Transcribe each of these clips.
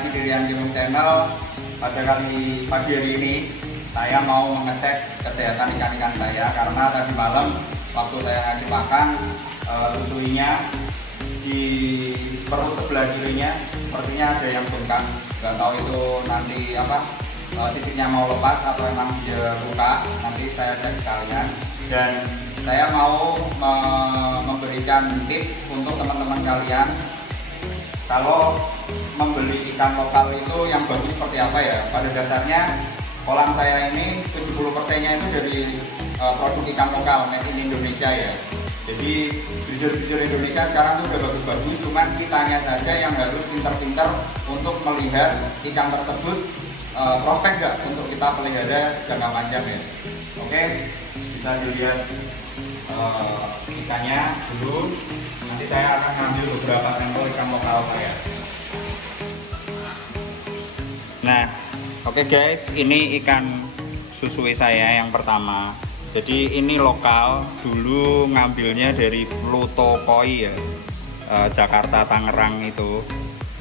lagi di Rian Ginung Channel. Pada pagi hari ini saya mau mengecek kesehatan ikan-ikan saya karena tadi malam waktu saya ngasih makan susuinya di perut sebelah kirinya sepertinya ada yang bengkak. Nggak tahu itu nanti sisiknya mau lepas atau emang dia buka. Nanti saya cek sekalian. Dan saya mau memberikan tips untuk teman-teman kalian kalau membeli ikan lokal itu yang bagus seperti apa ya. Pada dasarnya kolam saya ini 70%-nya itu dari produk ikan lokal made in Indonesia ya. Jadi bridger Indonesia sekarang tuh udah bagus-bagus, cuman kitanya saja yang harus pinter-pinter untuk melihat ikan tersebut prospek nggak untuk kita pelihara jangka panjang ya. Oke, bisa dilihat ikannya dulu. Nanti saya akan ngambil beberapa sampel ikan lokal saya. Nah, oke guys, ini ikan susui saya yang pertama. Jadi ini lokal, dulu ngambilnya dari Pluto Koi ya, Jakarta Tangerang itu.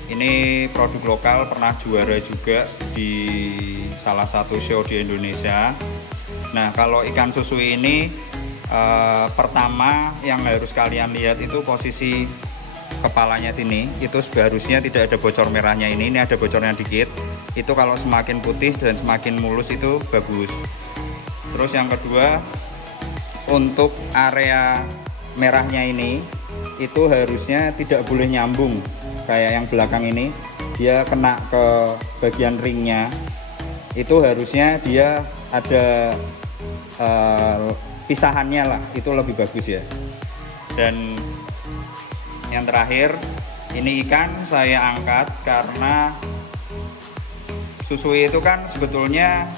Ini produk lokal, pernah juara juga di salah satu show di Indonesia. Nah, kalau ikan susui ini pertama yang harus kalian lihat itu posisi kepalanya sini. Itu seharusnya tidak ada bocor merahnya ini ada bocornya dikit. Itu kalau semakin putih dan semakin mulus itu bagus. Terus yang kedua, untuk area merahnya ini itu harusnya tidak boleh nyambung kayak yang belakang ini, dia kena ke bagian ringnya. Itu harusnya dia ada pisahannya lah, itu lebih bagus ya. Dan yang terakhir, ini ikan saya angkat karena susui itu kan sebetulnya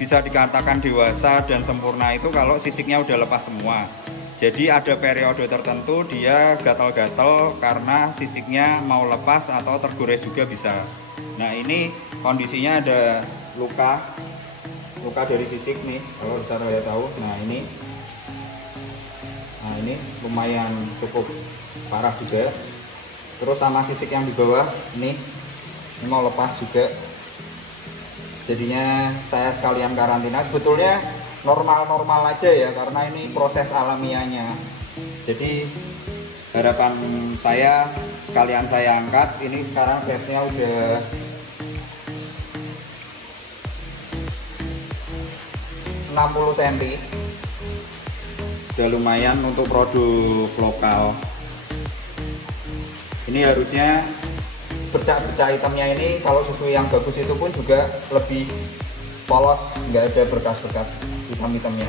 bisa dikatakan dewasa dan sempurna itu kalau sisiknya udah lepas semua. Jadi ada periode tertentu dia gatal-gatal karena sisiknya mau lepas atau tergores juga bisa. Nah, ini kondisinya ada luka dari sisik nih, kalau bisa saya tahu. Nah ini lumayan cukup parah juga. Terus sama sisik yang di bawah ini mau lepas juga. Jadinya saya sekalian karantina. Sebetulnya normal-normal aja ya, karena ini proses alamiahnya. Jadi harapan saya sekalian saya angkat. Ini sekarang size-nya udah 60 cm. Udah lumayan untuk produk lokal. Ini harusnya bercak-bercak hitamnya ini kalau susui yang bagus itu pun juga lebih polos, nggak ada berkas-berkas hitam-hitamnya.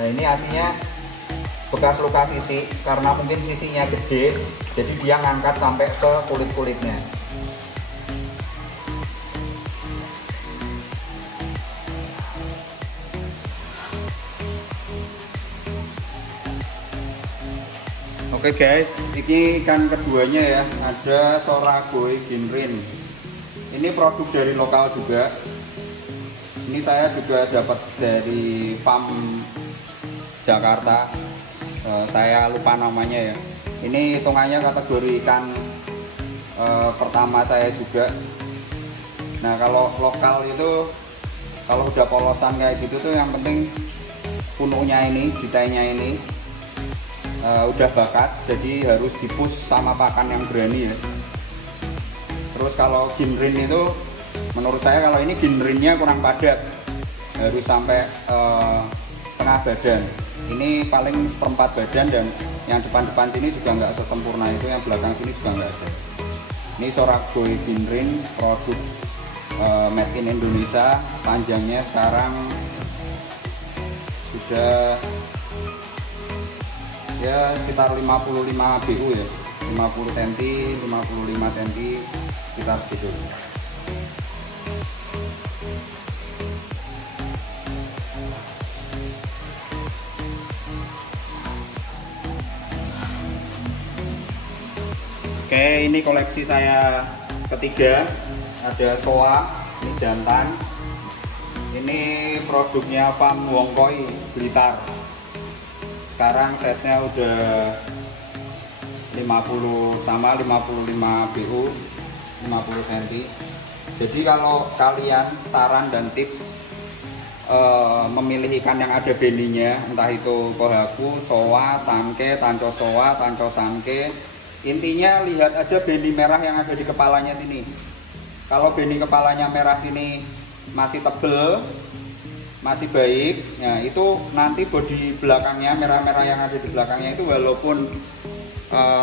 Nah, ini aslinya bekas luka sisik karena mungkin sisinya gede, jadi dia ngangkat sampai sekulit-kulitnya. Oke guys, ini ikan keduanya ya, ada Soragoy Ginrin. Ini produk dari lokal juga. Ini saya juga dapat dari farm Jakarta. Saya lupa namanya ya. Ini hitungannya kategori ikan pertama saya juga. Nah, kalau lokal itu kalau udah polosan kayak gitu tuh yang penting punuknya ini, jitainya ini udah bakat, jadi harus dipus sama pakan yang berani ya. Terus kalau ginrin itu menurut saya kalau ini ginrinnya kurang padat, harus sampai setengah badan. Ini paling seperempat badan, dan yang depan-depan sini juga nggak sesempurna itu, yang belakang sini juga nggak ada. Ini Soragoy Ginrin, produk made in Indonesia. Panjangnya sekarang sudah ya sekitar 55 BU ya, 50 cm, 55 cm, sekitar segitu. Oke, ini koleksi saya ketiga. Ada soa, ini jantan. Ini produknya farm Wongkoi Blitar. Sekarang size-nya udah 55 BU. 50 cm. Jadi kalau kalian saran dan tips memilih ikan yang ada beninya, entah itu kohaku, soa, sangke, tanco soa, tanco sangke, intinya lihat aja beni merah yang ada di kepalanya sini. Kalau beni kepalanya merah sini masih tebel, masih baik, nah itu nanti bodi belakangnya, merah-merah yang ada di belakangnya itu walaupun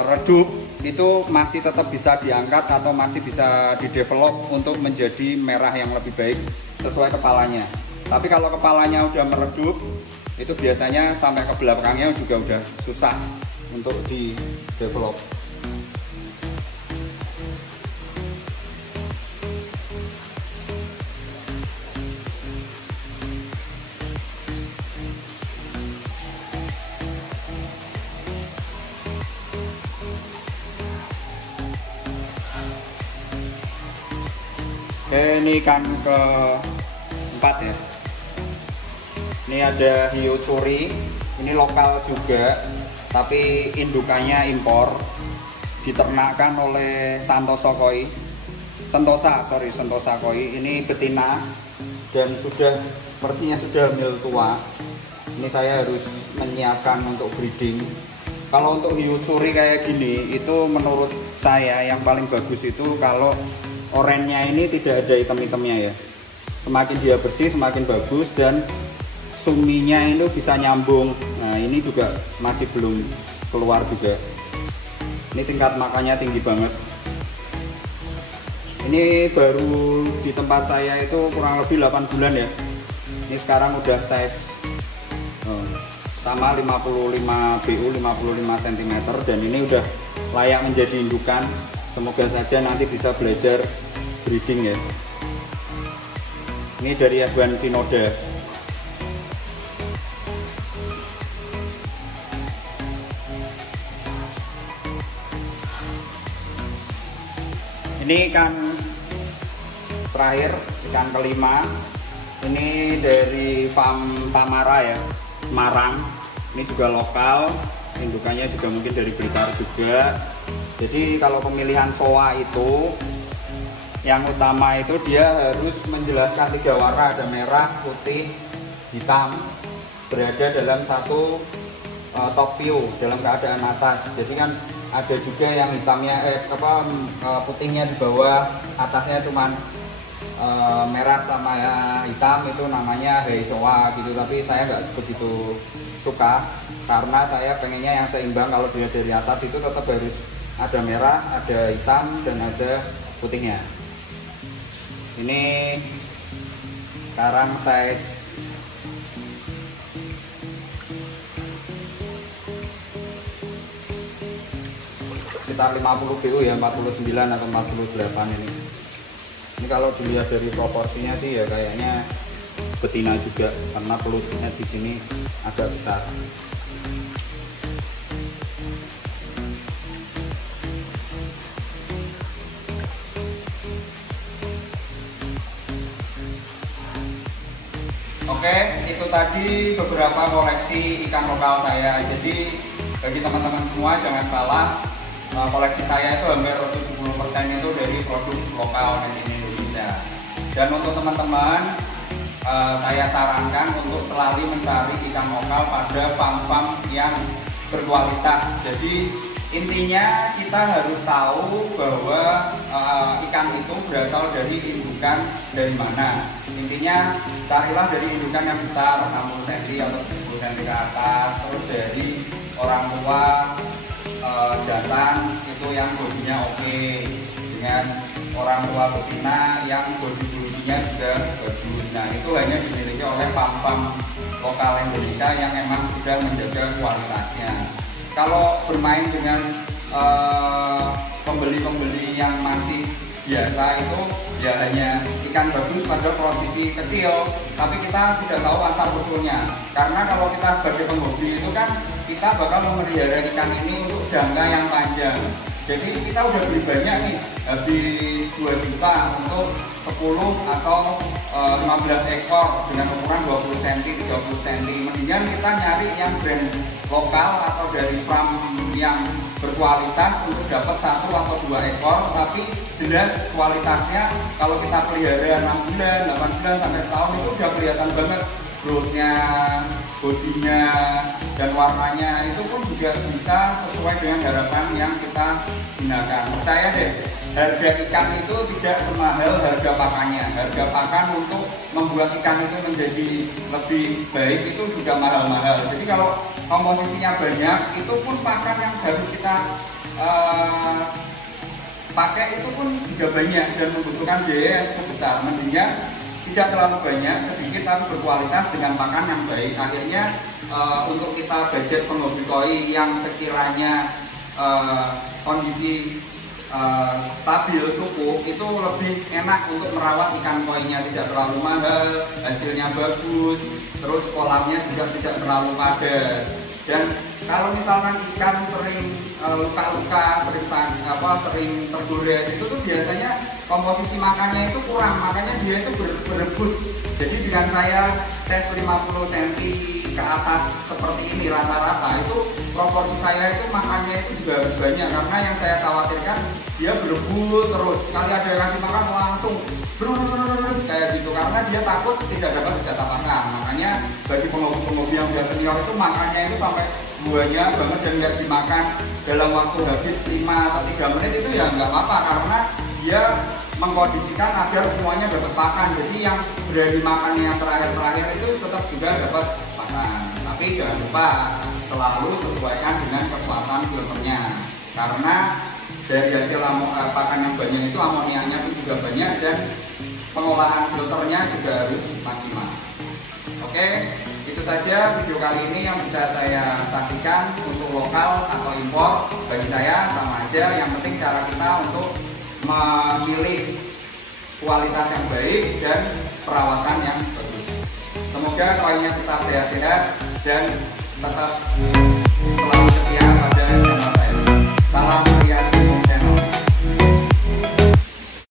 redup, itu masih tetap bisa diangkat atau masih bisa didevelop untuk menjadi merah yang lebih baik sesuai kepalanya. Tapi kalau kepalanya udah meredup, itu biasanya sampai ke belakangnya juga udah susah untuk di-develop. Oke, ini ikan keempat ya. Ini ada hiu curi, ini lokal juga, tapi indukannya impor, diternakkan oleh Sentosa Koi. Ini betina dan sepertinya sudah hamil tua. Ini saya harus menyiapkan untuk breeding. Kalau untuk hiu curi kayak gini, itu menurut saya yang paling bagus itu kalau orennya ini tidak ada hitam-hitamnya ya. Semakin dia bersih semakin bagus dan suminya itu bisa nyambung. Nah ini juga masih belum keluar juga. Ini tingkat makannya tinggi banget. Ini baru di tempat saya itu kurang lebih 8 bulan ya. Ini sekarang udah size sama 55 BU 55 cm dan ini udah layak menjadi indukan. Semoga saja nanti bisa belajar breeding ya. Ini dari Aguan Sinoda. Ini ikan terakhir, ikan kelima. Ini dari farm Tamara ya, Semarang. Ini juga lokal, indukannya juga mungkin dari Blitar juga. Jadi kalau pemilihan soa itu yang utama itu dia harus menjelaskan 3 warna, ada merah, putih, hitam, berada dalam satu top view dalam keadaan atas. Jadi kan ada juga yang hitamnya putihnya di bawah, atasnya cuman merah sama ya hitam, itu namanya heisoa gitu. Tapi saya nggak begitu suka karena saya pengennya yang seimbang. Kalau dia dari atas itu tetap harus ada merah, ada hitam, dan ada putihnya. Ini sekarang size sekitar 50 BU ya, 49 atau 48 ini. Ini kalau dilihat dari proporsinya sih ya kayaknya betina juga karena pelutnya di sini agak besar. Oke, itu tadi beberapa koleksi ikan lokal saya. Jadi bagi teman-teman semua jangan salah, koleksi saya itu hampir 70% itu dari produk lokal dari Indonesia. Dan untuk teman-teman, saya sarankan untuk selalu mencari ikan lokal pada farm-farm yang berkualitas. Jadi intinya kita harus tahu bahwa ikan itu berasal dari indukan dari mana. Intinya carilah dari indukan yang besar, 60 cm atau 70 cm ke atas, terus dari orang tua jantan itu yang bodinya oke, dengan orang tua betina yang bodinya juga bagus. Nah itu hanya dimiliki oleh farm-farm lokal Indonesia yang memang sudah menjaga kualitasnya. Kalau bermain dengan pembeli-pembeli yang masih biasa itu ya hanya ikan bagus pada posisi kecil, tapi kita tidak tahu asal usulnya. Karena kalau kita sebagai penghobi itu kan kita bakal memelihara ikan ini untuk jangka yang panjang. Jadi kita udah beli banyak nih, habis 2 juta untuk 10 atau 15 ekor dengan ukuran 20 cm, 30 cm. Mendingan kita nyari yang brand lokal atau dari farm yang berkualitas untuk dapat 1 atau 2 ekor, tapi jelas kualitasnya. Kalau kita pelihara 6 bulan, 8 bulan sampai setahun itu udah kelihatan banget growth-nya, bodinya, dan warnanya itu pun juga bisa sesuai dengan harapan yang kita gunakan. Percaya deh, harga ikan itu tidak semahal harga pakannya. Harga pakan untuk membuat ikan itu menjadi lebih baik itu juga mahal-mahal. Jadi kalau komposisinya banyak, itu pun pakan yang harus kita pakai itu pun juga banyak dan membutuhkan biaya yang cukup besar. Mendingan tidak terlalu banyak, sedikit tapi berkualitas dengan pakan yang baik. Akhirnya untuk kita budget penghobi koi yang sekiranya kondisi stabil cukup, itu lebih enak untuk merawat ikan koinya, tidak terlalu mahal, hasilnya bagus, terus kolamnya juga tidak terlalu padat. Dan kalau misalkan ikan sering luka-luka, sering tergores, itu tuh biasanya komposisi makannya itu kurang, makanya dia itu berebut. Jadi dengan saya size 50 cm ke atas seperti ini rata-rata, itu proporsi saya itu makannya itu juga harus banyak, karena yang saya khawatirkan dia berebut terus. Sekali ada yang kasih makan langsung kayak gitu, karena dia takut tidak dapat jatah makan. Makanya bagi penghobi yang sudah senior itu makannya itu sampai banyak banget dan nggak dimakan dalam waktu habis 5 atau 3 menit itu ya nggak apa-apa, karena dia mengkondisikan agar semuanya dapat pakan. Jadi yang berani makannya yang terakhir-terakhir itu tetap juga dapat pakan. Tapi jangan lupa selalu sesuaikan dengan kekuatan filternya, karena dari hasil pakan yang banyak itu amoniaknya itu juga banyak dan pengolahan filternya juga harus maksimal. Oke, itu saja video kali ini yang bisa saya saksikan. Untuk lokal atau impor bagi saya sama aja, yang penting cara kita untuk memilih kualitas yang baik dan perawatan yang bagus. Semoga koinnya tetap sehat-sehat dan tetap